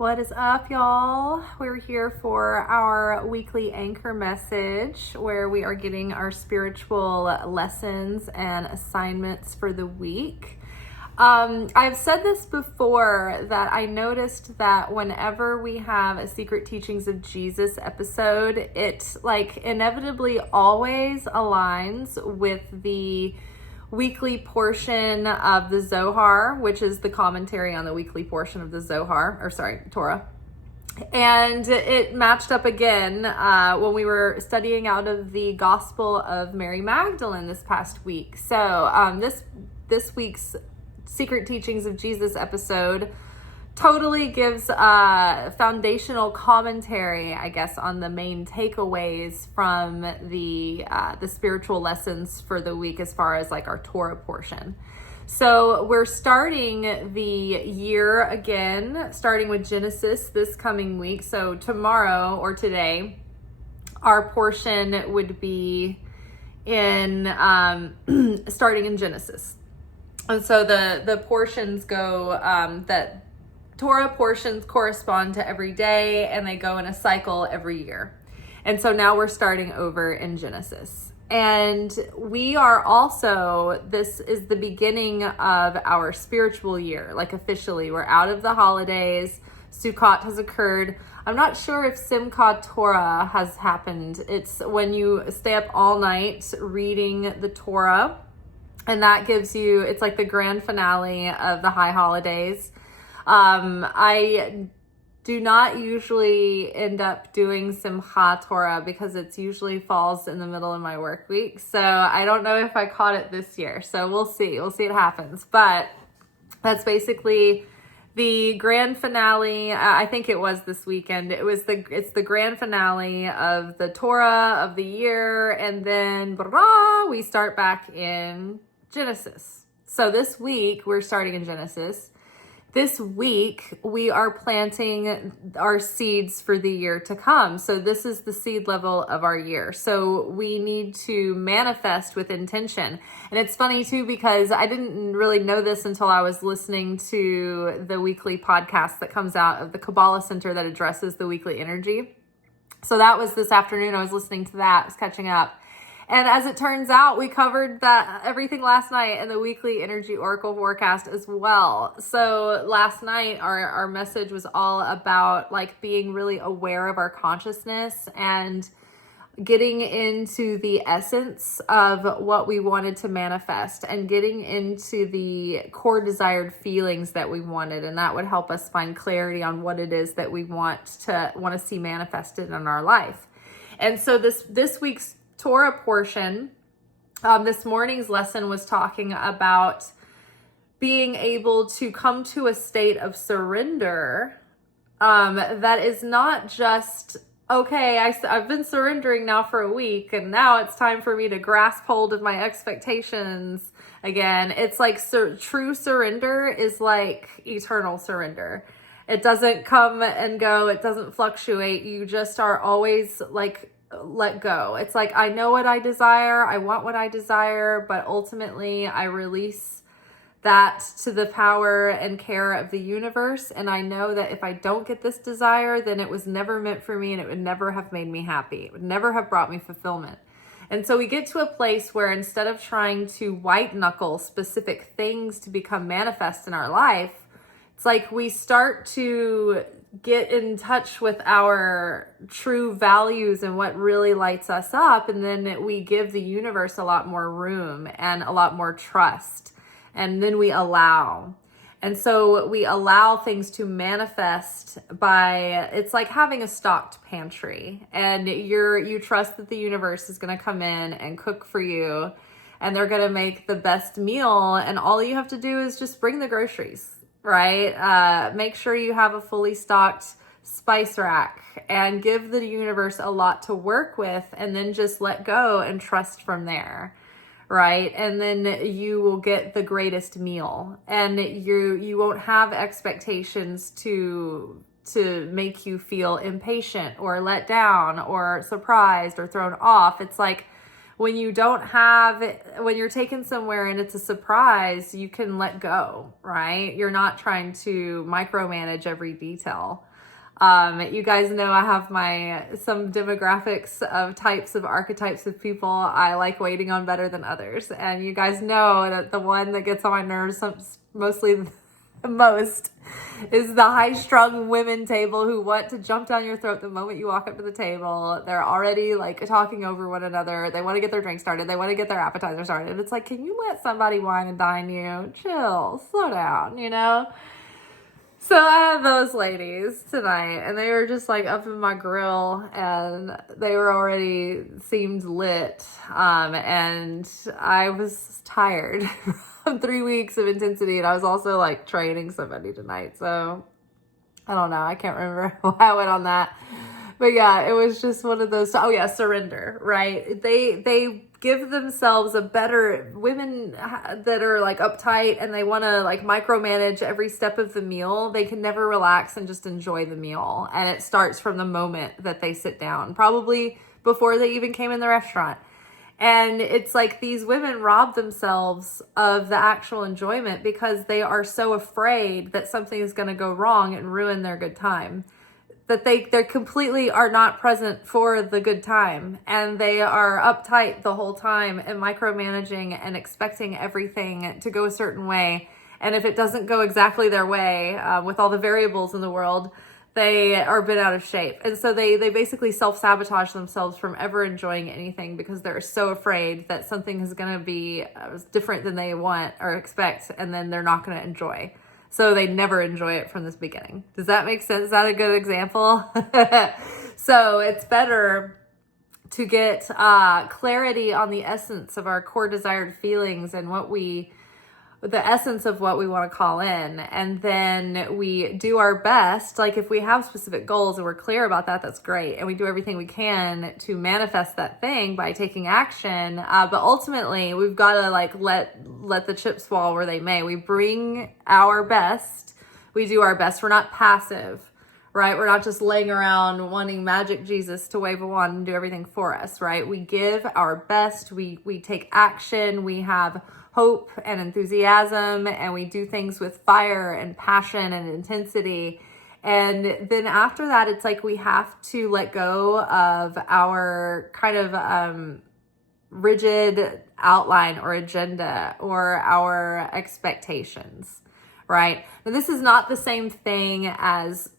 What is up, y'all? We're here for our weekly anchor message where we are getting our spiritual lessons and assignments for the week. I've said this before that I noticed that whenever we have a Secret Teachings of Jesus episode, it inevitably always aligns with the weekly portion of the Zohar, which is the commentary on the weekly portion of the Torah. And it matched up again when we were studying out of the Gospel of Mary Magdalene this past week. So this week's Secret Teachings of Jesus episode totally gives foundational commentary, I guess, on the main takeaways from the spiritual lessons for the week as far as our Torah portion. So we're starting the year again, starting with Genesis this coming week. So tomorrow or today, our portion would be in starting in Genesis. And so the portions go that Torah portions correspond to every day, and they go in a cycle every year. And so now we're starting over in Genesis. And we are also, this is the beginning of our spiritual year, officially. We're out of the holidays. Sukkot has occurred. I'm not sure if Simchat Torah has happened. It's when you stay up all night reading the Torah, and that gives you, it's like the grand finale of the high holidays. I do not usually end up doing Simchat Torah because it usually falls in the middle of my work week. So I don't know if I caught it this year. So we'll see. We'll see what happens. But that's basically the grand finale. I think it was this weekend. It's the grand finale of the Torah of the year. And then we start back in Genesis. So this week we're starting in Genesis. This week, we are planting our seeds for the year to come. So this is the seed level of our year. So we need to manifest with intention. And it's funny too, because I didn't really know this until I was listening to the weekly podcast that comes out of the Kabbalah Center that addresses the weekly energy. So that was this afternoon. I was listening to that, I was catching up. And as it turns out, we covered that everything last night in the weekly energy oracle forecast as well. So last night, our message was all about being really aware of our consciousness and getting into the essence of what we wanted to manifest and getting into the core desired feelings that we wanted. And that would help us find clarity on what it is that we want to see manifested in our life. And so this week's Torah portion, this morning's lesson was talking about being able to come to a state of surrender that is not just, okay, I've been surrendering now for a week and now it's time for me to grasp hold of my expectations again. It's true surrender is like eternal surrender. It doesn't come and go. It doesn't fluctuate. You just are always let go. It's I know what I desire. I want what I desire, but ultimately I release that to the power and care of the universe. And I know that if I don't get this desire, then it was never meant for me and it would never have made me happy. It would never have brought me fulfillment. And so we get to a place where instead of trying to white knuckle specific things to become manifest in our life, it's we start to get in touch with our true values and what really lights us up. And then we give the universe a lot more room and a lot more trust. And then we allow. And so we allow things to manifest it's like having a stocked pantry. And you trust that the universe is going to come in and cook for you. And they're going to make the best meal. And all you have to do is just bring the groceries. Right? Make sure you have a fully stocked spice rack and give the universe a lot to work with, and then just let go and trust from there. Right? And then you will get the greatest meal, and you won't have expectations to make you feel impatient or let down or surprised or thrown off. It's when you're taken somewhere and it's a surprise, you can let go, right? You're not trying to micromanage every detail. You guys know I have some demographics of types of archetypes of people I like waiting on better than others. And you guys know that the one that gets on my nerves mostly the most is the high-strung women table who want to jump down your throat the moment you walk up to the table. They're already like talking over one another. They want to get their drink started. They want to get their appetizer started. It's like, can you let somebody wine and dine you? Chill, slow down, you know? So I had those ladies tonight, and they were just like up in my grill, and they were already seemed lit. And I was tired from 3 weeks of intensity, and I was also like training somebody tonight. So I don't know. I can't remember why I went on that. But yeah, it was just one of those. Oh yeah, surrender, right? They give themselves women that are like uptight and they want to like micromanage every step of the meal. They can never relax and just enjoy the meal. And it starts from the moment that they sit down, probably before they even came in the restaurant. And it's like these women rob themselves of the actual enjoyment because they are so afraid that something is going to go wrong and ruin their good time, that they completely are not present for the good time, and they are uptight the whole time and micromanaging and expecting everything to go a certain way. And if it doesn't go exactly their way, with all the variables in the world, they are bent out of shape. And so they basically self-sabotage themselves from ever enjoying anything because they're so afraid that something is going to be different than they want or expect, and then they're not going to enjoy. So they never enjoy it from this beginning. Does that make sense? Is that a good example? So it's better to get clarity on the essence of our core desired feelings and the essence of what we want to call in. And then we do our best. Like if we have specific goals and we're clear about that, that's great. And we do everything we can to manifest that thing by taking action. But ultimately we've got to like let the chips fall where they may. We bring our best. We do our best. We're not passive, right? We're not just laying around wanting Magick Jesus to wave a wand and do everything for us, right? We give our best. We take action. We have hope and enthusiasm, and we do things with fire and passion and intensity. And then after that, it's like we have to let go of our kind of rigid outline or agenda or our expectations, right? Now, this is not the same thing as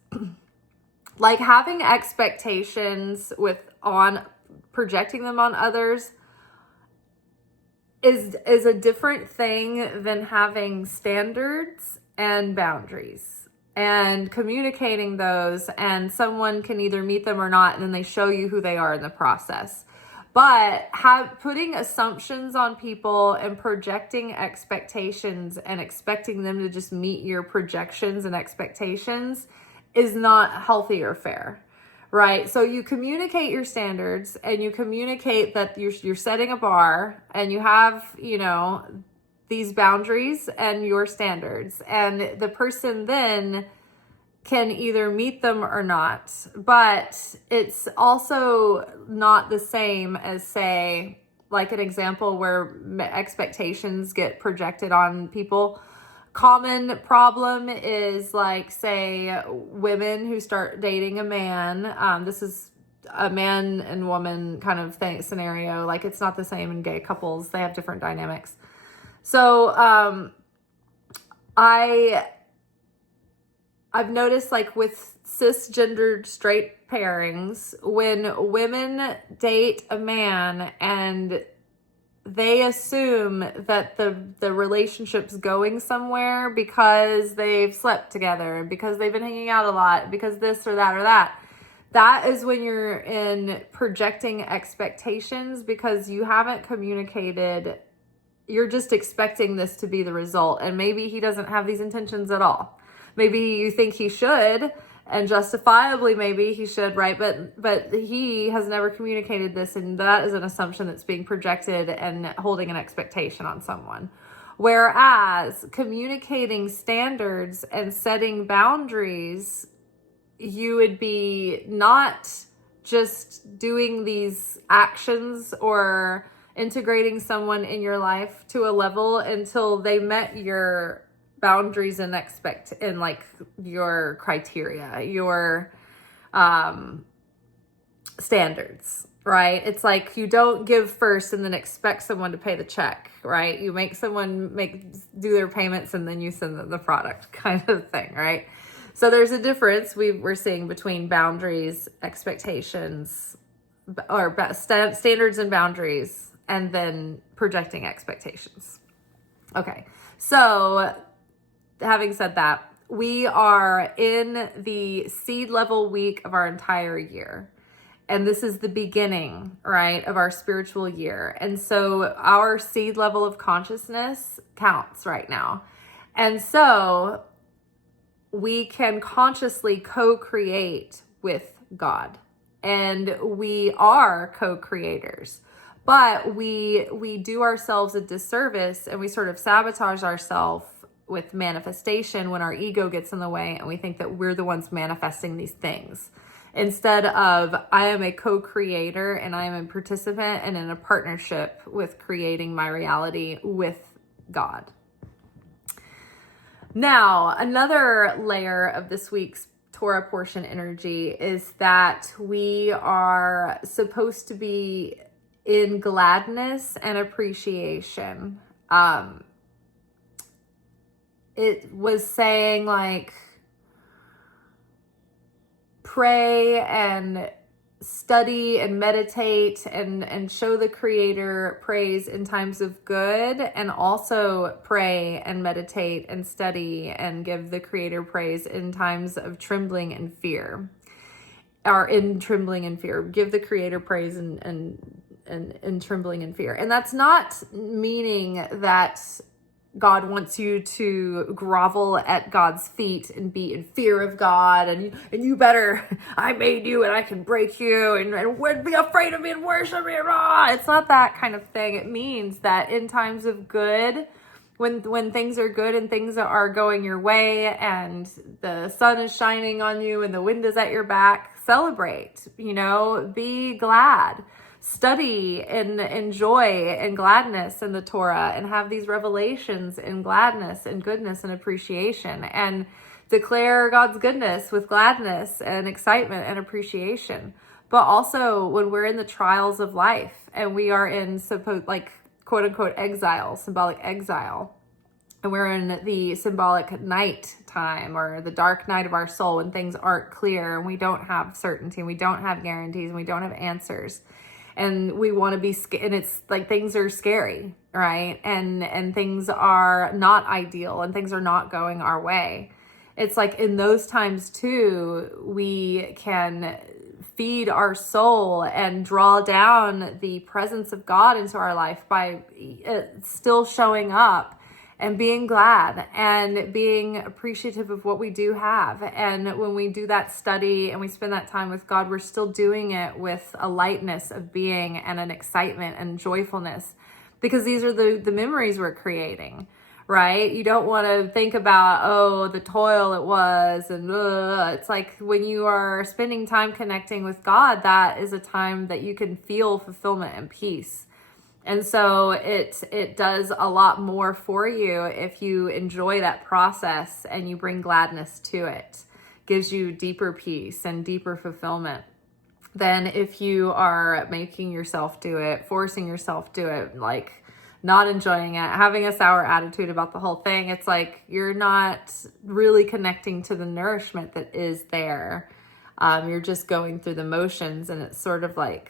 like having expectations on projecting them on others is a different thing than having standards and boundaries and communicating those, and someone can either meet them or not, and then they show you who they are in the process. But putting assumptions on people and projecting expectations and expecting them to just meet your projections and expectations is not healthy or fair. Right. So you communicate your standards and you communicate that you're setting a bar and you have, these boundaries and your standards, and the person then can either meet them or not. But it's also not the same as, say, like an example where expectations get projected on people. Common problem is like, say, women who start dating a man. This is a man and woman kind of scenario. Like it's not the same in gay couples. They have different dynamics. So I've noticed like with cisgendered straight pairings, when women date a man and they assume that the relationship's going somewhere because they've slept together and because they've been hanging out a lot, because this or that or that. That is when you're in projecting expectations because you haven't communicated. You're just expecting this to be the result. And maybe he doesn't have these intentions at all. Maybe you think he should, and justifiably maybe he should, right? But he has never communicated this, and that is an assumption that's being projected and holding an expectation on someone. Whereas communicating standards and setting boundaries, you would be not just doing these actions or integrating someone in your life to a level until they met your boundaries and like your criteria, your standards, right? It's like you don't give first and then expect someone to pay the check, right? You make someone do their payments and then you send them the product, kind of thing, right? So there's a difference we're seeing between boundaries, expectations, or standards and boundaries, and then projecting expectations. Okay, so having said that, we are in the seed level week of our entire year. And this is the beginning, right, of our spiritual year. And so our seed level of consciousness counts right now. And so we can consciously co-create with God. And we are co-creators. But we do ourselves a disservice and we sort of sabotage ourselves with manifestation when our ego gets in the way and we think that we're the ones manifesting these things. Instead of, I am a co-creator and I am a participant and in a partnership with creating my reality with God. Now, another layer of this week's Torah portion energy is that we are supposed to be in gladness and appreciation. It was saying like, pray and study and meditate and show the Creator praise in times of good, and also pray and meditate and study and give the Creator praise in times of trembling and fear, or in trembling and fear. Give the Creator praise and trembling and fear. And that's not meaning that God wants you to grovel at God's feet and be in fear of God, and you better, I made you and I can break you, and be afraid of me and worship me. It's not that kind of thing. It means that in times of good, when things are good and things are going your way and the sun is shining on you and the wind is at your back, celebrate, be glad. Study and enjoy and gladness in the Torah and have these revelations in gladness and goodness and appreciation, and declare God's goodness with gladness and excitement and appreciation. But also when we're in the trials of life and we are in quote unquote exile, symbolic exile, and we're in the symbolic night time or the dark night of our soul when things aren't clear and we don't have certainty and we don't have guarantees and we don't have answers. And we want to be, and it's like things are scary, right? And things are not ideal and things are not going our way. It's like in those times too, we can feed our soul and draw down the presence of God into our life by still showing up and being glad and being appreciative of what we do have. And when we do that study and we spend that time with God, we're still doing it with a lightness of being and an excitement and joyfulness, because these are the memories we're creating, right? You don't want to think about, the toil it was, and it's like when you are spending time connecting with God, that is a time that you can feel fulfillment and peace. And so it does a lot more for you if you enjoy that process and you bring gladness to it. Gives you deeper peace and deeper fulfillment than if you are making yourself do it, forcing yourself do it, like not enjoying it, having a sour attitude about the whole thing. It's like you're not really connecting to the nourishment that is there. You're just going through the motions, and it's sort of like,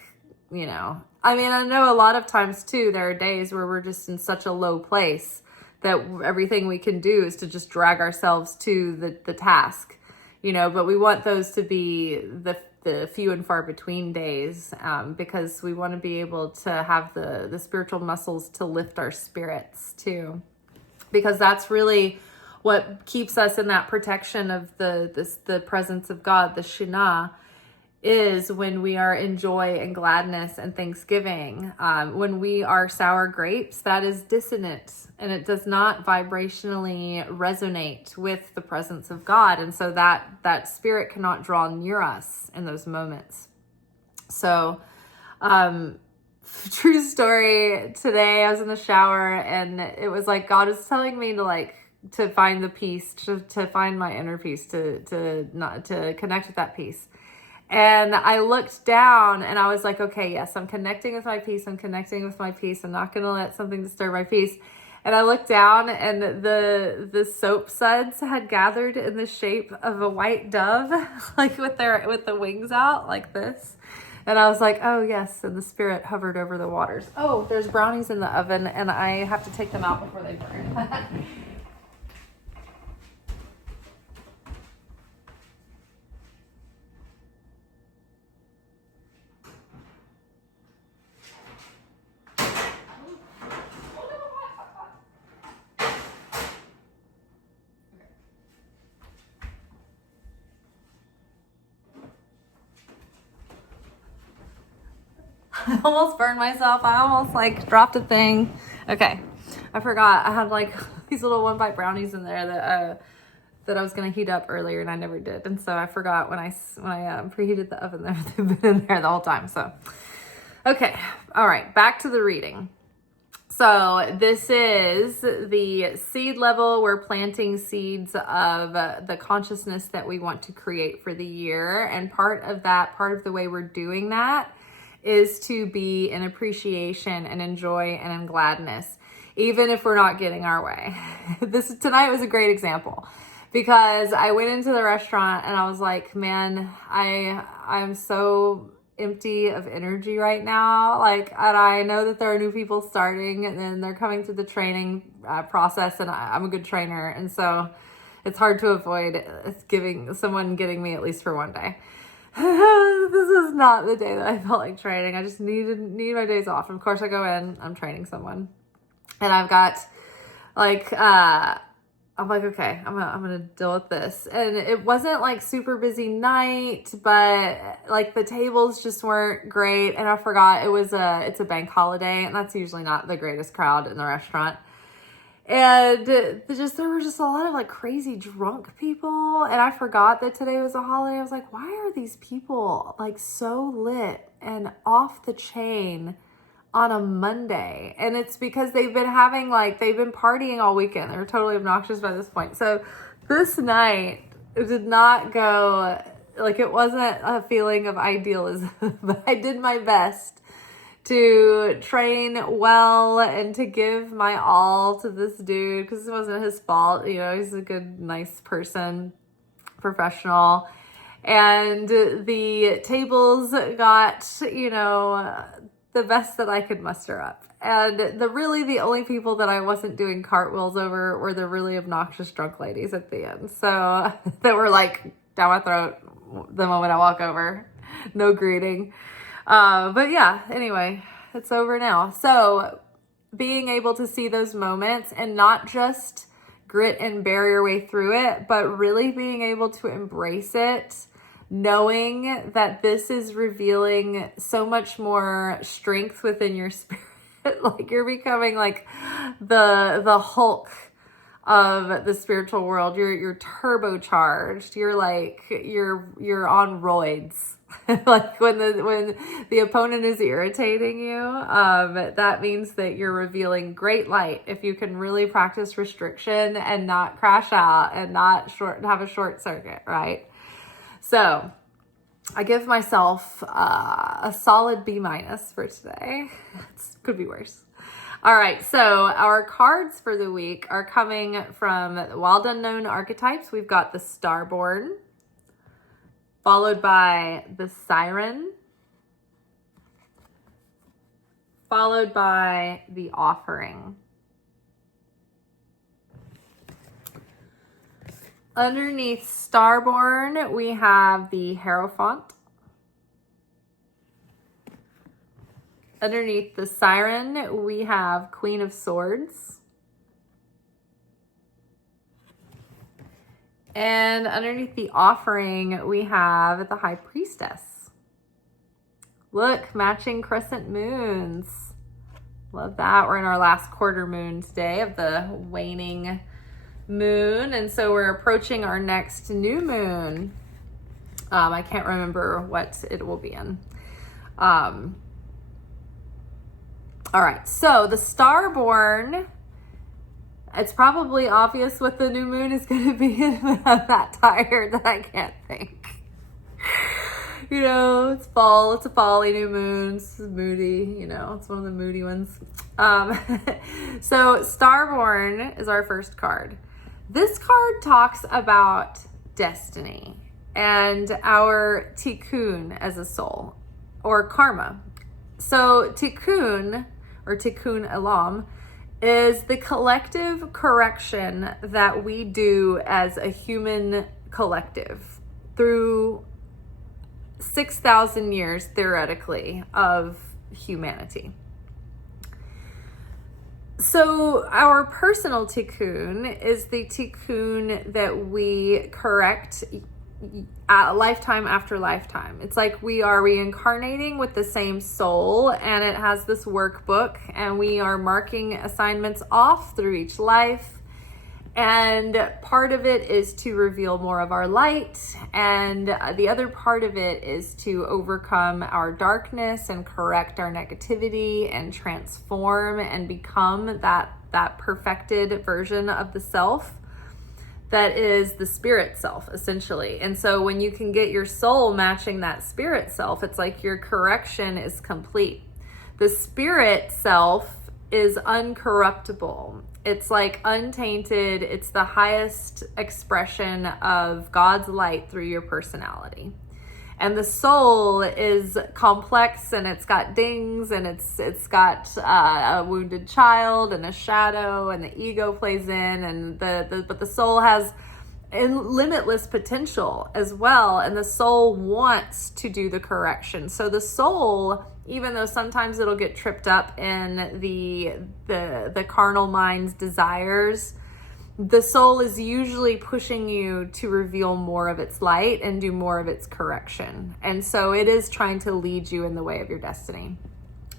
I know a lot of times too, there are days where we're just in such a low place that everything we can do is to just drag ourselves to the task, but we want those to be the few and far between days, because we want to be able to have the spiritual muscles to lift our spirits too, because that's really what keeps us in that protection of the presence of God, the Shekhinah, is when we are in joy and gladness and thanksgiving. When we are sour grapes, that is dissonant and it does not vibrationally resonate with the presence of God. And so that spirit cannot draw near us in those moments. So true story, today I was in the shower and it was like God was telling me to find the peace, to find my inner peace, to not to connect with that peace. And I looked down and I was like, okay, yes, I'm connecting with my peace. I'm connecting with my peace. I'm not going to let something disturb my peace. And I looked down and the soap suds had gathered in the shape of a white dove, like with the wings out like this. And I was like, oh yes. And the spirit hovered over the waters. Oh, there's brownies in the oven and I have to take them out before they burn. I almost burned myself. I almost dropped a thing. Okay. I forgot. I had these little 1-bite brownies in there that I was going to heat up earlier and I never did. And so I forgot when I preheated the oven there. They've been in there the whole time. So, okay. All right. Back to the reading. So this is the seed level. We're planting seeds of the consciousness that we want to create for the year. And part of the way we're doing that is to be in appreciation and in joy and in gladness, even if we're not getting our way. Tonight was a great example because I went into the restaurant and I was like, man, I'm so empty of energy right now. And I know that there are new people starting and then they're coming through the training process and I'm a good trainer. And so it's hard to avoid someone getting me at least for one day. This is not the day that I felt like training. I just need my days off. And of course I go in, I'm training someone and I've got I'm like, okay, I'm gonna deal with this. And it wasn't super busy night, but the tables just weren't great. And I forgot it's a bank holiday and that's usually not the greatest crowd in the restaurant. And there were just a lot of crazy drunk people. And I forgot that today was a holiday. I was like, why are these people so lit and off the chain on a Monday? And it's because they've been they've been partying all weekend. They're totally obnoxious by this point. So this night it did not go, it wasn't a feeling of idealism, but I did my best to train well and to give my all to this dude because it wasn't his fault. He's a good, nice person, professional. And the tables got, the best that I could muster up. And the only people that I wasn't doing cartwheels over were the really obnoxious drunk ladies at the end. So that were down my throat the moment I walk over. No greeting. But yeah, anyway, it's over now. So being able to see those moments and not just grit and bear your way through it, but really being able to embrace it, knowing that this is revealing so much more strength within your spirit. You're becoming the Hulk of the spiritual world. You're turbocharged. You're on roids. When the opponent is irritating you, that means that you're revealing great light. If you can really practice restriction and not crash out and not have a short circuit, right? So I give myself a solid B- for today. Could be worse. All right, so our cards for the week are coming from Wild Unknown Archetypes. We've got the Starborn, followed by the Siren, followed by the Offering. Underneath Starborn, we have the Hierophant. Underneath the Siren, we have Queen of Swords. And underneath the Offering, we have the High Priestess. Look, matching crescent moons. Love that. We're in our last quarter moon today of the waning moon. And so we're approaching our next new moon. I can't remember what it will be in. All right, so the starborn, it's probably obvious what the new moon is going to be, but I'm that tired that I can't think. You know, it's fall, it's a fall-y new moon, it's moody, you know, it's one of the moody ones. So starborn is our first card. This card talks about destiny and our tikkun as a soul, or karma. So tikkun, or tikkun olam, is the collective correction that we do as a human collective through 6,000 years, theoretically, of humanity. So our personal tikkun is the tikkun that we correct lifetime after lifetime. It's like we are reincarnating with the same soul, and it has this workbook, and we are marking assignments off through each life. And part of it is to reveal more of our light, and the other part of it is to overcome our darkness and correct our negativity and transform and become that perfected version of the self that is the spirit self, essentially. And so when you can get your soul matching that spirit self, it's like your correction is complete. The spirit self is uncorruptible. It's like untainted. It's the highest expression of God's light through your personality. And the soul is complex, and it's got dings, and it's got a wounded child and a shadow, and the ego plays in, and but the soul has limitless potential as well, and the soul wants to do the correction. So the soul, even though sometimes it'll get tripped up in the carnal mind's desires, the soul is usually pushing you to reveal more of its light and do more of its correction. And so it is trying to lead you in the way of your destiny.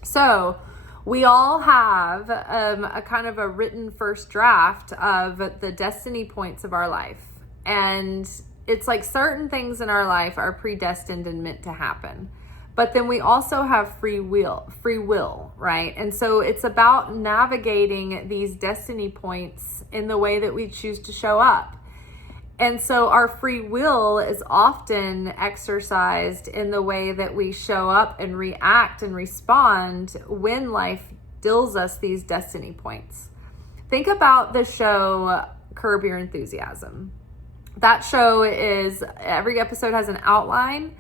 So we all have a kind of a written first draft of the destiny points of our life. And it's like certain things in our life are predestined and meant to happen. But then we also have free will, right? And so it's about navigating these destiny points in the way that we choose to show up. And so our free will is often exercised in the way that we show up and react and respond when life deals us these destiny points. Think about the show Curb Your Enthusiasm. That show is, every episode has an outline,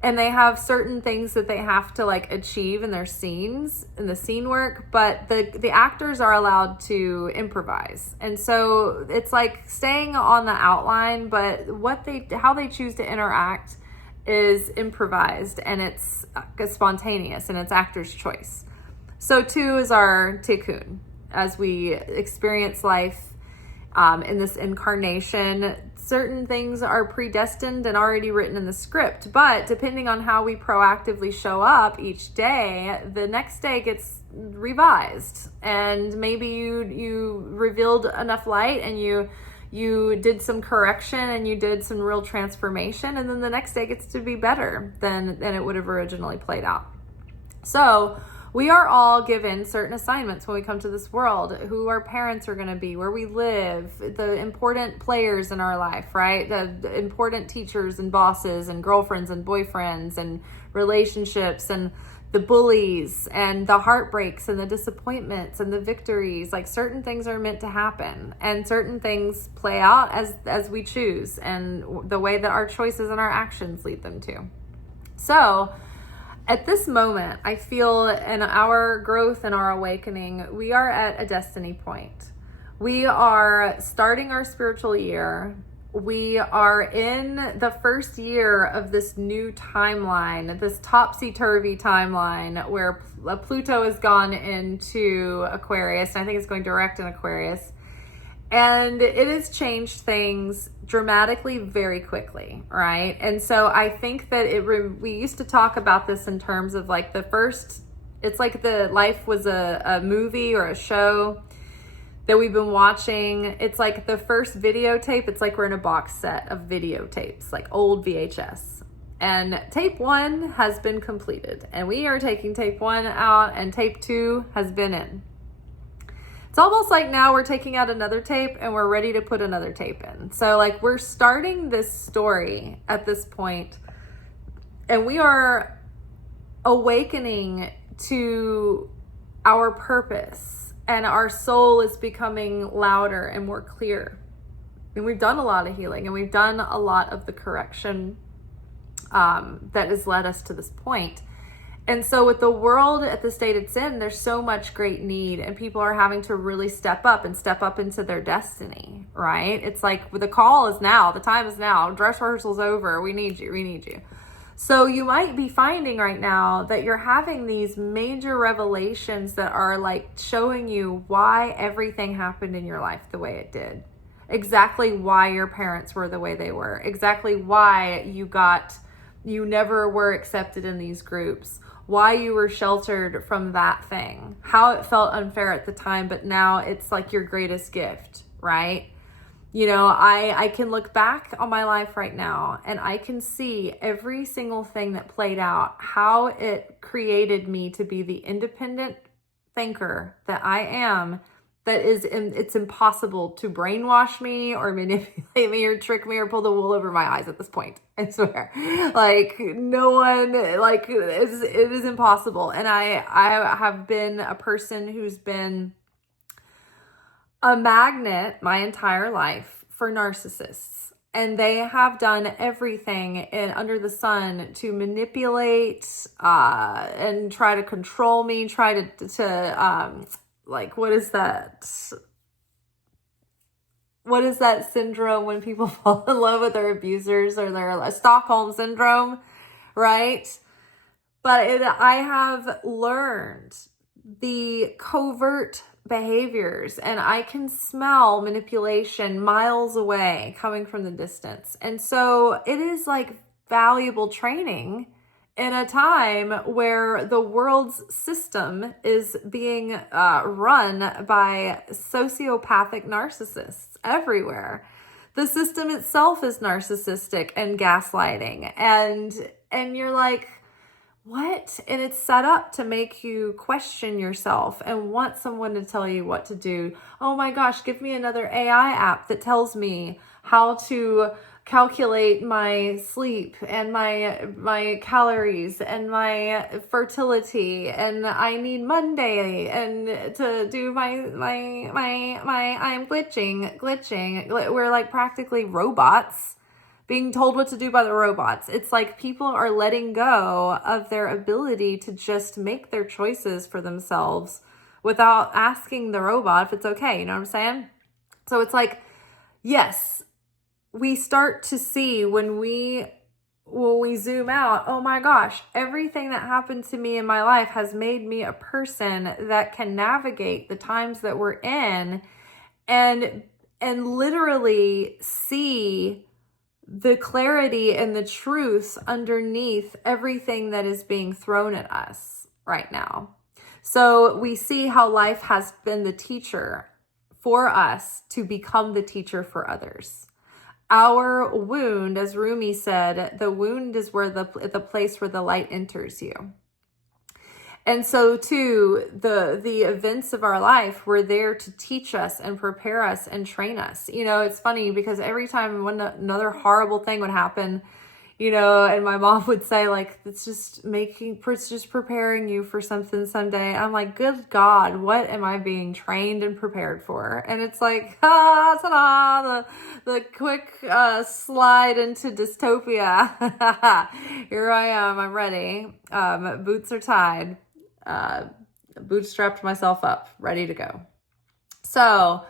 and they have certain things that they have to like achieve in their scenes, in the scene work, but the actors are allowed to improvise. And so it's like staying on the outline, but how they choose to interact is improvised, and it's spontaneous, and it's actor's choice. So 2 is our tikkun. As we experience life in this incarnation, certain things are predestined and already written in the script, but depending on how we proactively show up each day, the next day gets revised. And maybe you revealed enough light, and you did some correction, and you did some real transformation, and then the next day gets to be better than it would have originally played out. So we are all given certain assignments when we come to this world, who our parents are going to be, where we live, the important players in our life, right? The important teachers and bosses and girlfriends and boyfriends and relationships, and the bullies and the heartbreaks and the disappointments and the victories. Like certain things are meant to happen, and certain things play out as we choose, and the way that our choices and our actions lead them to. So at this moment, I feel in our growth and our awakening, we are at a destiny point. We are starting our spiritual year. We are in the first year of this new timeline, this topsy-turvy timeline where Pluto has gone into Aquarius, and I think it's going direct in Aquarius. And it has changed things dramatically very quickly, right? And so I think that we used to talk about this in terms of like it's like the life was a movie or a show that we've been watching. It's like the first videotape, it's like we're in a box set of videotapes, like old VHS. And tape 1 has been completed, and we are taking tape 1 out, and tape 2 has been in. It's almost like now we're taking out another tape and we're ready to put another tape in. So like we're starting this story at this point, and we are awakening to our purpose, and our soul is becoming louder and more clear. And we've done a lot of healing, and we've done a lot of the correction that has led us to this point. And so with the world at the state it's in, there's so much great need, and people are having to really step up into their destiny, right? It's like the call is now, the time is now, dress rehearsal's over, we need you. So you might be finding right now that you're having these major revelations that are like showing you why everything happened in your life the way it did. Exactly why your parents were the way they were. Exactly why you never were accepted in these groups. Why you were sheltered from that thing. How it felt unfair at the time, but now it's like your greatest gift, right? You know, I can look back on my life right now, and I can see every single thing that played out, how it created me to be the independent thinker that I am. It's impossible to brainwash me or manipulate me or trick me or pull the wool over my eyes at this point. I swear, like no one, like it is impossible. And I have been a person who's been a magnet my entire life for narcissists. And they have done everything under the sun to manipulate and try to control me, try to like, what is that syndrome when people fall in love with their abusers, or their Stockholm syndrome, right? But I have learned the covert behaviors, and I can smell manipulation miles away coming from the distance. And so it is like valuable training in a time where the world's system is being run by sociopathic narcissists everywhere. The system itself is narcissistic and gaslighting. And you're like, what? And it's set up to make you question yourself and want someone to tell you what to do. Oh my gosh, give me another AI app that tells me how to calculate my sleep and my calories and my fertility, and I need Monday and to do my I'm glitching. We're like practically robots being told what to do by the robots. It's like people are letting go of their ability to just make their choices for themselves without asking the robot if it's okay. You know what I'm saying? So it's like, yes, we start to see when we zoom out, oh my gosh, everything that happened to me in my life has made me a person that can navigate the times that we're in and literally see the clarity and the truth underneath everything that is being thrown at us right now. So we see how life has been the teacher for us to become the teacher for others. Our wound, as Rumi said, the wound is where the place where the light enters you. And so too, the events of our life were there to teach us and prepare us and train us. You know, it's funny because every time when another horrible thing would happen, you know, and my mom would say like, it's just preparing you for something someday. I'm like, good God, what am I being trained and prepared for? And it's like, ta-da, the quick slide into dystopia. Here I am, I'm ready. Boots are tied. Bootstrapped myself up, ready to go. So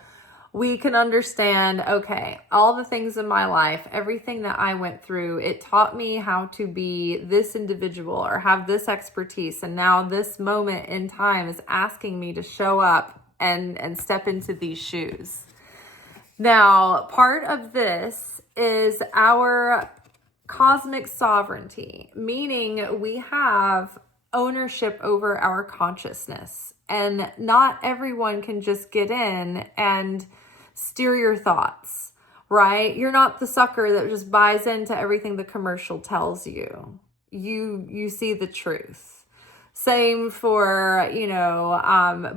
we can understand, okay, all the things in my life, everything that I went through, it taught me how to be this individual or have this expertise. And now this moment in time is asking me to show up and step into these shoes. Now, part of this is our cosmic sovereignty, meaning we have ownership over our consciousness, and not everyone can just get in and steer your thoughts right? You're not the sucker that just buys into everything the commercial tells you. You see the truth. Same for,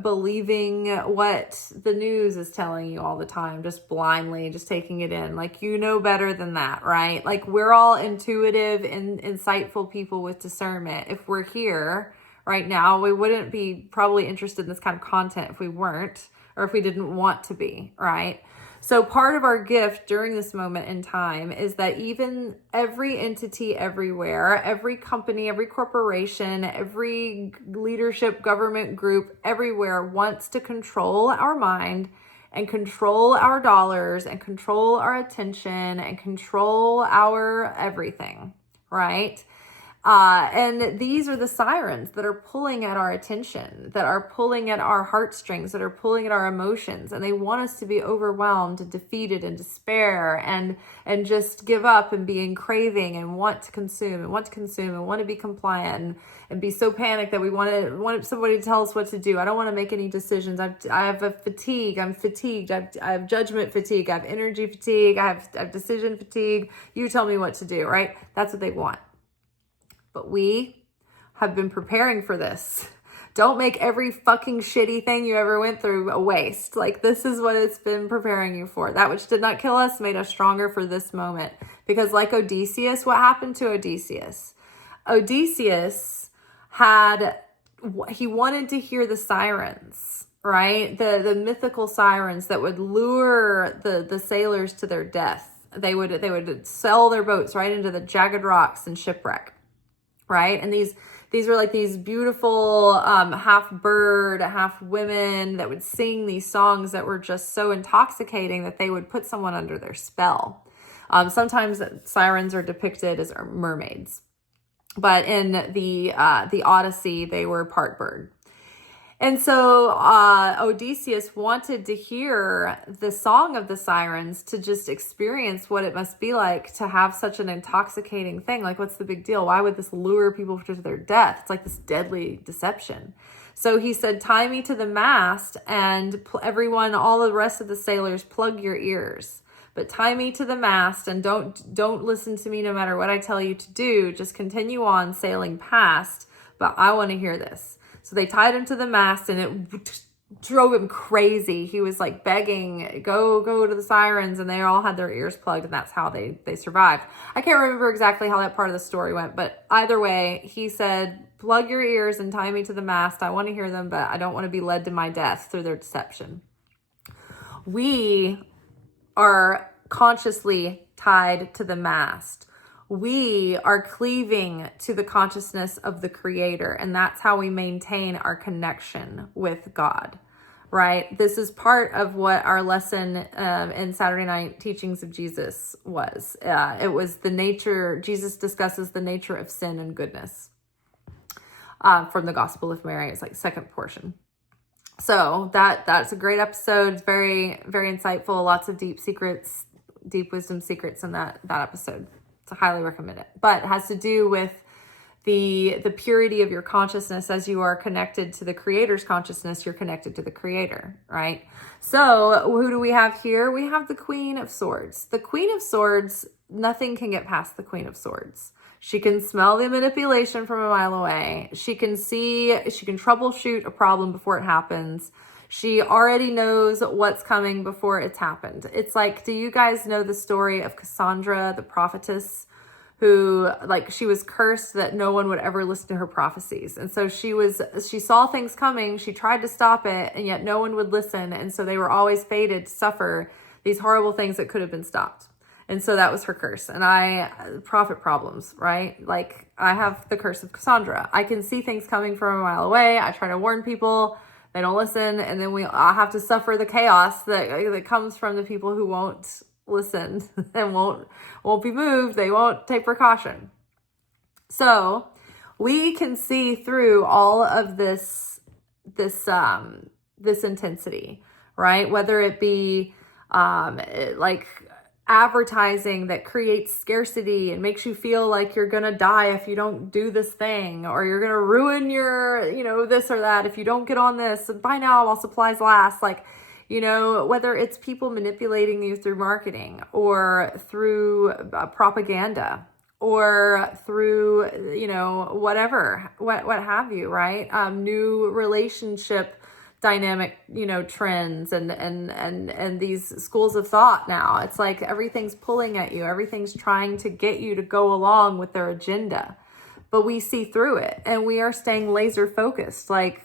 believing what the news is telling you all the time, just blindly, just taking it in. Like, you know better than that, right? Like, we're all intuitive and insightful people with discernment. If we're here right now, we wouldn't be probably interested in this kind of content if we weren't, or if we didn't want to be, right? So part of our gift during this moment in time is that even every entity everywhere, every company, every corporation, every leadership, government group everywhere wants to control our mind and control our dollars and control our attention and control our everything, right? And these are the sirens that are pulling at our attention, that are pulling at our heartstrings, that are pulling at our emotions. And they want us to be overwhelmed and defeated and despair and just give up and be in craving and want to consume and want to be compliant and be so panicked that we want somebody to tell us what to do. I don't want to make any decisions. I have a fatigue. I'm fatigued. I have judgment fatigue. I have energy fatigue. I have decision fatigue. You tell me what to do, right? That's what they want. But we have been preparing for this. Don't make every fucking shitty thing you ever went through a waste. Like, this is what it's been preparing you for. That which did not kill us made us stronger for this moment. Because like Odysseus, what happened to Odysseus? Odysseus he wanted to hear the sirens, right? The mythical sirens that would lure the sailors to their death. They would sell their boats right into the jagged rocks and shipwreck. Right? And these were like these beautiful half bird, half women that would sing these songs that were just so intoxicating that they would put someone under their spell. Sometimes sirens are depicted as mermaids, but in the Odyssey, they were part bird. And so Odysseus wanted to hear the song of the sirens to just experience what it must be like to have such an intoxicating thing. Like, what's the big deal? Why would this lure people to their death? It's like this deadly deception. So he said, tie me to the mast and everyone, all the rest of the sailors, plug your ears. But tie me to the mast and don't listen to me no matter what I tell you to do. Just continue on sailing past, but I want to hear this. So they tied him to the mast and it drove him crazy. He was like begging, go to the sirens, and they all had their ears plugged, and that's how they survived. I can't remember exactly how that part of the story went, but either way, he said, plug your ears and tie me to the mast. I want to hear them, but I don't want to be led to my death through their deception. We are consciously tied to the mast. We are cleaving to the consciousness of the Creator, and that's how we maintain our connection with God, right? This is part of what our lesson in Saturday Night Teachings of Jesus was. It was the nature, Jesus discusses the nature of sin and goodness from the Gospel of Mary. It's like second portion. So that's a great episode. It's very, very insightful. Lots of deep secrets, deep wisdom secrets in that episode. So highly recommend it. But it has to do with the purity of your consciousness. As you are connected to the Creator's consciousness, you're connected to the Creator, right? So who do we have here? We have the Queen of Swords. The Queen of Swords, nothing can get past the Queen of Swords. She can smell the manipulation from a mile away. She can troubleshoot a problem before it happens. She already knows what's coming before it's happened. It's like, do you guys know the story of Cassandra, the prophetess, who, like, she was cursed that no one would ever listen to her prophecies. And so she saw things coming. She tried to stop it, and yet no one would listen. And so they were always fated to suffer these horrible things that could have been stopped. And so that was her curse. And prophet problems, right? Like, I have the curse of Cassandra. I can see things coming from a mile away. I try to warn people. They don't listen, and then I have to suffer the chaos that comes from the people who won't listen and won't be moved. They won't take precaution. So we can see through all of this intensity, right? Whether it be like advertising that creates scarcity and makes you feel like you're gonna die if you don't do this thing, or you're gonna ruin your, this or that if you don't get on this, and buy now while supplies last. Like, whether it's people manipulating you through marketing or through propaganda or through, whatever, what have you, right? New relationship dynamic, trends and these schools of thought now. It's like everything's pulling at you. Everything's trying to get you to go along with their agenda. But we see through it and we are staying laser focused, like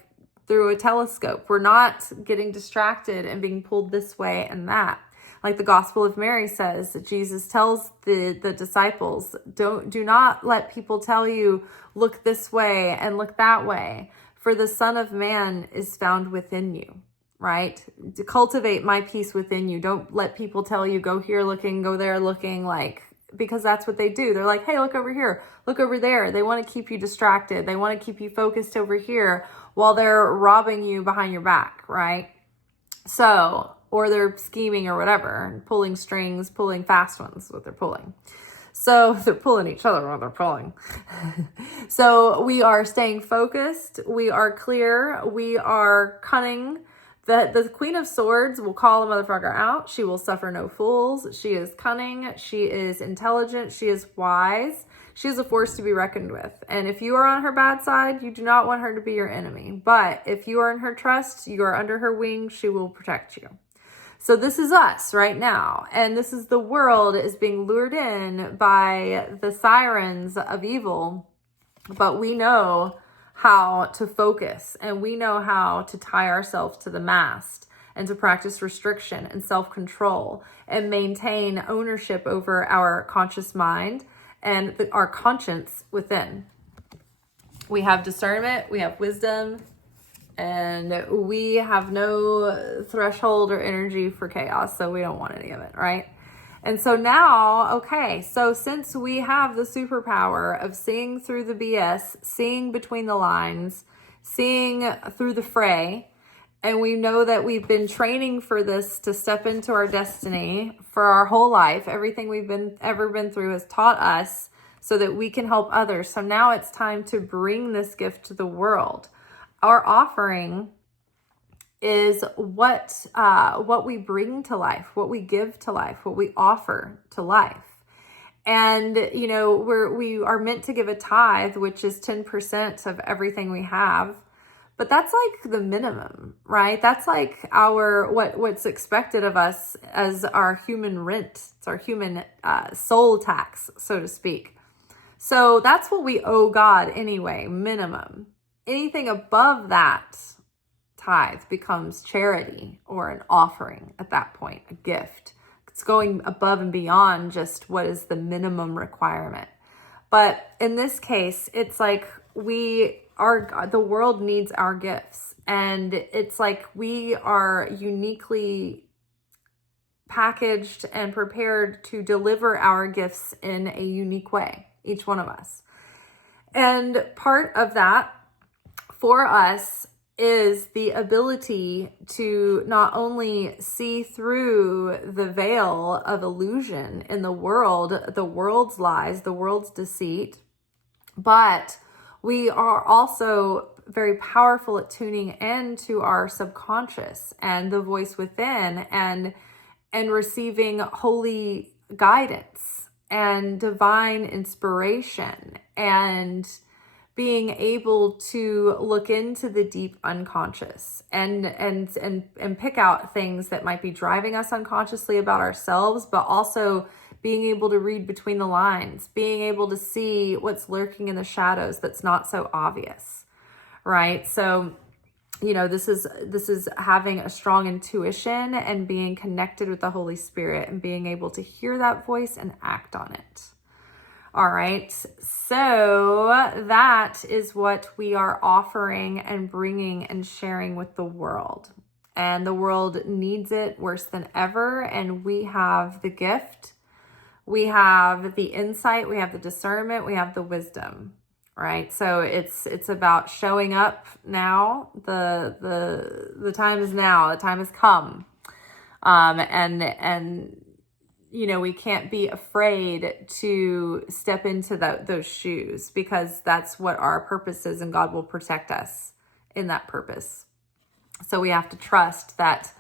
through a telescope. We're not getting distracted and being pulled this way and that. Like the Gospel of Mary says, that Jesus tells the disciples, do not let people tell you, look this way and look that way, for the Son of Man is found within you, right? To cultivate my peace within you. Don't let people tell you, go here looking, go there looking, because that's what they do. They're like, hey, look over here, look over there. They want to keep you distracted. They want to keep you focused over here while they're robbing you behind your back, right? So, or they're scheming or whatever, pulling strings, pulling fast ones, what they're pulling. So they're pulling each other while they're pulling. So we are staying focused. We are clear. We are cunning. The Queen of Swords will call a motherfucker out. She will suffer no fools. She is cunning. She is intelligent. She is wise. She is a force to be reckoned with. And if you are on her bad side, you do not want her to be your enemy. But if you are in her trust, you are under her wing, she will protect you. So this is us right now. And this is the world is being lured in by the sirens of evil. But we know how to focus and we know how to tie ourselves to the mast and to practice restriction and self-control and maintain ownership over our conscious mind and our conscience within. We have discernment, we have wisdom, and we have no threshold or energy for chaos, so we don't want any of it, right? And so now, okay, so since we have the superpower of seeing through the BS, seeing between the lines, seeing through the fray, and we know that we've been training for this to step into our destiny for our whole life, everything we've ever been through has taught us so that we can help others. So now it's time to bring this gift to the world. Our offering is what we bring to life, what we give to life, what we offer to life. And, we are meant to give a tithe, which is 10% of everything we have. But that's like the minimum, right? That's like what's expected of us as our human rent. It's our human soul tax, so to speak. So that's what we owe God anyway, minimum. Anything above that tithe becomes charity or an offering at that point, a gift. It's going above and beyond just what is the minimum requirement. But in this case, it's like the world needs our gifts. And it's like we are uniquely packaged and prepared to deliver our gifts in a unique way, each one of us. And part of that for us is the ability to not only see through the veil of illusion in the world's lies, the world's deceit, but we are also very powerful at tuning into our subconscious and the voice within and receiving holy guidance and divine inspiration and being able to look into the deep unconscious and pick out things that might be driving us unconsciously about ourselves, but also being able to read between the lines, being able to see what's lurking in the shadows that's not so obvious, right? So, this is having a strong intuition and being connected with the Holy Spirit and being able to hear that voice and act on it. All right, so that is what we are offering and bringing and sharing with the world. And the world needs it worse than ever. And we have the gift, we have the insight, we have the discernment, we have the wisdom, right? So it's about showing up now. The time is now. The time has come, and we can't be afraid to step into those shoes because that's what our purpose is, and God will protect us in that purpose. So we have to trust that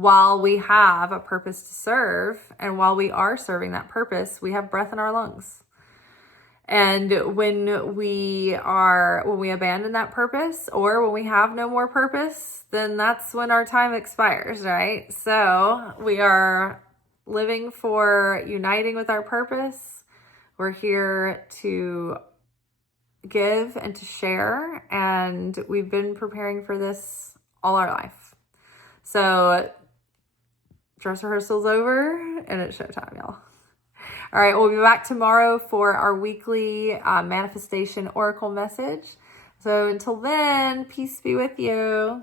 while we have a purpose to serve, and while we are serving that purpose, we have breath in our lungs. And when we abandon that purpose, or when we have no more purpose, then that's when our time expires, right? So we are living for uniting with our purpose. We're here to give and to share, and we've been preparing for this all our life. So dress rehearsal's over and it's showtime, y'all. All right, we'll be back tomorrow for our weekly manifestation oracle message. So until then, peace be with you.